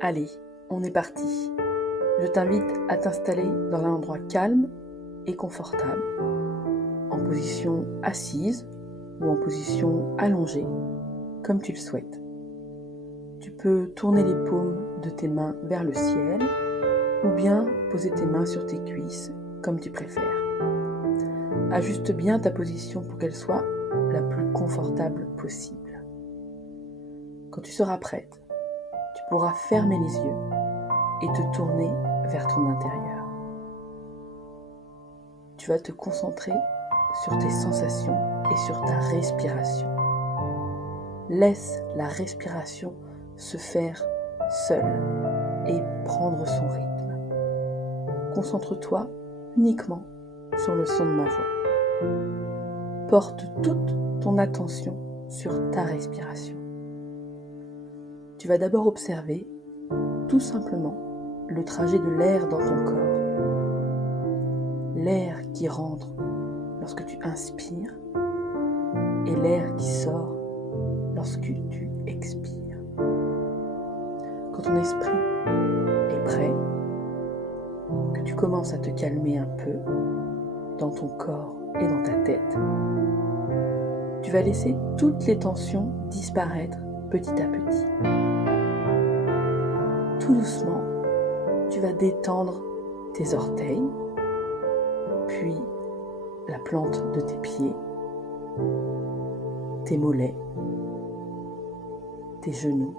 Allez, on est parti. Je t'invite à t'installer dans un endroit calme et confortable, en position assise ou en position allongée, comme tu le souhaites. Tu peux tourner les paumes de tes mains vers le ciel ou bien poser tes mains sur tes cuisses, comme tu préfères. Ajuste bien ta position pour qu'elle soit la plus confortable possible. Quand tu seras prête, tu pourras fermer les yeux et te tourner vers ton intérieur. Tu vas te concentrer sur tes sensations et sur ta respiration. Laisse la respiration se faire seule et prendre son rythme. Concentre-toi uniquement sur le son de ma voix. Porte toute ton attention sur ta respiration. Tu vas d'abord observer tout simplement le trajet de l'air dans ton corps. L'air qui rentre lorsque tu inspires et l'air qui sort lorsque tu expires. Quand ton esprit est prêt, que tu commences à te calmer un peu dans ton corps et dans ta tête, tu vas laisser toutes les tensions disparaître petit à petit. Tout doucement, tu vas détendre tes orteils, puis la plante de tes pieds, tes mollets, tes genoux,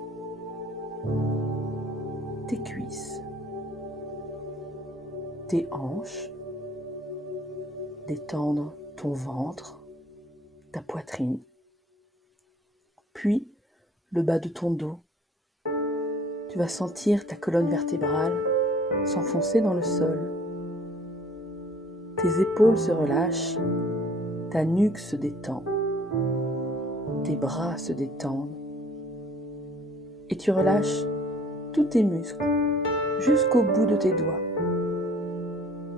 tes cuisses, tes hanches, détendre ton ventre, ta poitrine, puis le bas de ton dos. Tu vas sentir ta colonne vertébrale s'enfoncer dans le sol. Tes épaules se relâchent, ta nuque se détend, tes bras se détendent et tu relâches tous tes muscles jusqu'au bout de tes doigts.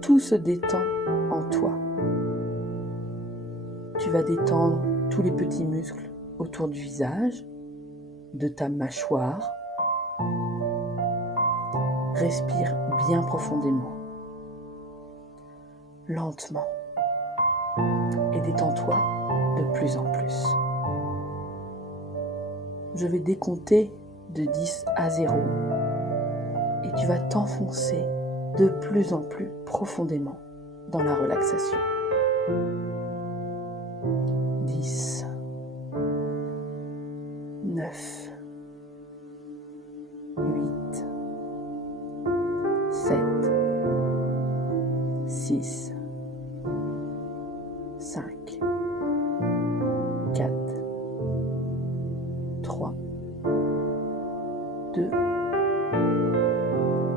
Tout se détend en toi. Tu vas détendre tous les petits muscles autour du visage, de ta mâchoire. Respire bien profondément, lentement, et détends-toi de plus en plus. Je vais décompter de 10 à 0 et tu vas t'enfoncer de plus en plus profondément dans la relaxation. 10, 9, 8, 7, 6, 5, 4, 3, 2,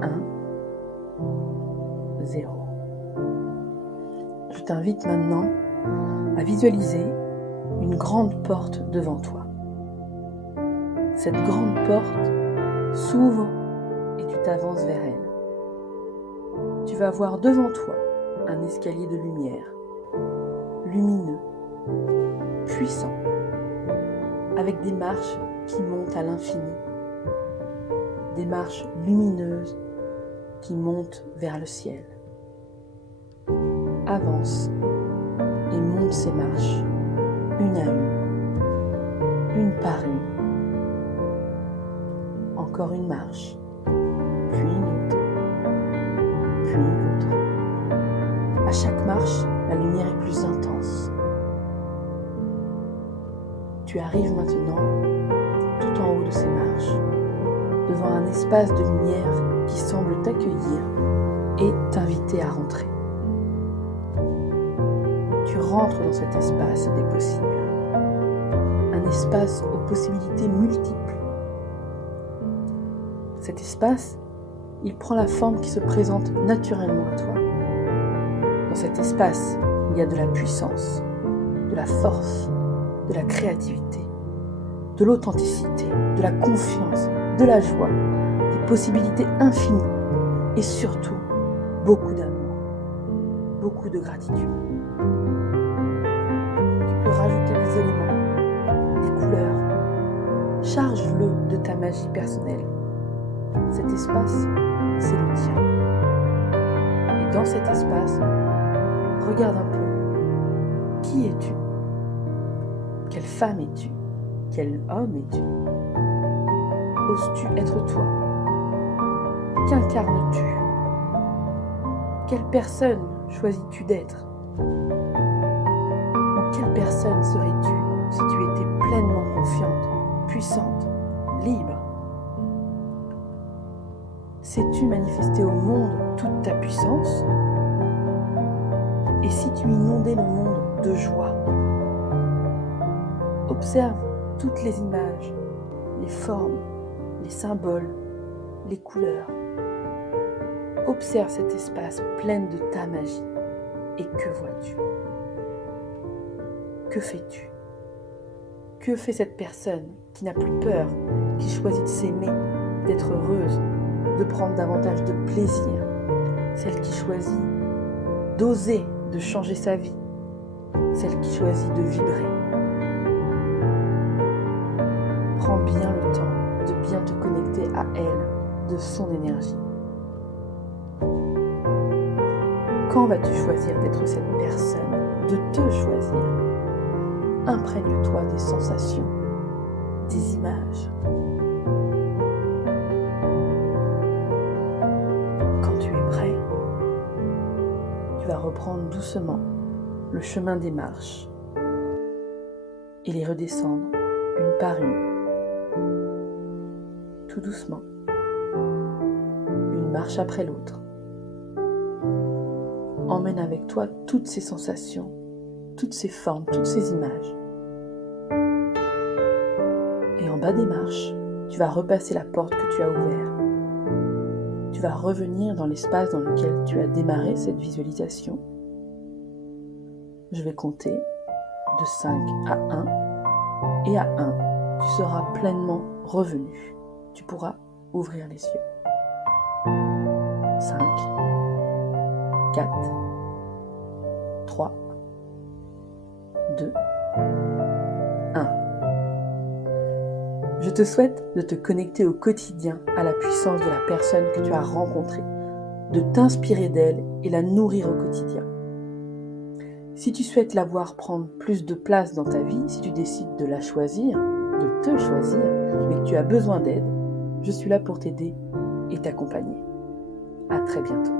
1, 0. Je t'invite maintenant à visualiser une grande porte devant toi. Cette grande porte s'ouvre et tu t'avances vers elle. Tu vas voir devant toi un escalier de lumière, lumineux, puissant, avec des marches qui montent à l'infini, des marches lumineuses qui montent vers le ciel. Avance et monte ces marches, une à une par une. Encore une marche, puis une autre, puis une autre. À chaque marche, la lumière est plus intense. Tu arrives maintenant tout en haut de ces marches, devant un espace de lumière qui semble t'accueillir et t'inviter à rentrer. Tu rentres dans cet espace des possibles, un espace aux possibilités multiples. Cet espace, il prend la forme qui se présente naturellement à toi. Dans cet espace, il y a de la puissance, de la force, de la créativité, de l'authenticité, de la confiance, de la joie, des possibilités infinies et surtout beaucoup d'amour, beaucoup de gratitude. Tu peux rajouter des éléments, des couleurs. Charge-le de ta magie personnelle. Cet espace, c'est le tien. Et dans cet espace, regarde un peu. Qui es-tu? Quelle femme es-tu? Quel homme es-tu? Oses-tu être toi? Qu'incarnes-tu? Quelle personne choisis-tu d'être? Ou quelle personne serais-tu si tu étais pleinement confiante, puissante, libre? Sais-tu manifester au monde toute ta puissance? Et si tu inondais le monde de joie? Observe toutes les images, les formes, les symboles, les couleurs. Observe cet espace plein de ta magie. Et que vois-tu? Que fais-tu? Que fait cette personne qui n'a plus peur, qui choisit de s'aimer, d'être heureuse, de prendre davantage de plaisir? Celle qui choisit d'oser, de changer sa vie. Celle qui choisit de vibrer. Prends bien le temps de bien te connecter à elle, de son énergie. Quand vas-tu choisir d'être cette personne, de te choisir? Imprègne-toi des sensations, des images. Quand tu es prêt, tu vas reprendre doucement le chemin des marches et les redescendre une par une, tout doucement, une marche après l'autre. Emmène avec toi toutes ces sensations, toutes ces formes, toutes ces images. Et en bas des marches, tu vas repasser la porte que tu as ouverte. Tu vas revenir dans l'espace dans lequel tu as démarré cette visualisation. Je vais compter de 5 à 1 et à 1, tu seras pleinement revenu. Tu pourras ouvrir les yeux. 5, 4, 3, 2, 1. Je te souhaite de te connecter au quotidien à la puissance de la personne que tu as rencontrée, de t'inspirer d'elle et la nourrir au quotidien. Si tu souhaites la voir prendre plus de place dans ta vie, si tu décides de la choisir, de te choisir, mais que tu as besoin d'aide, je suis là pour t'aider et t'accompagner. À très bientôt.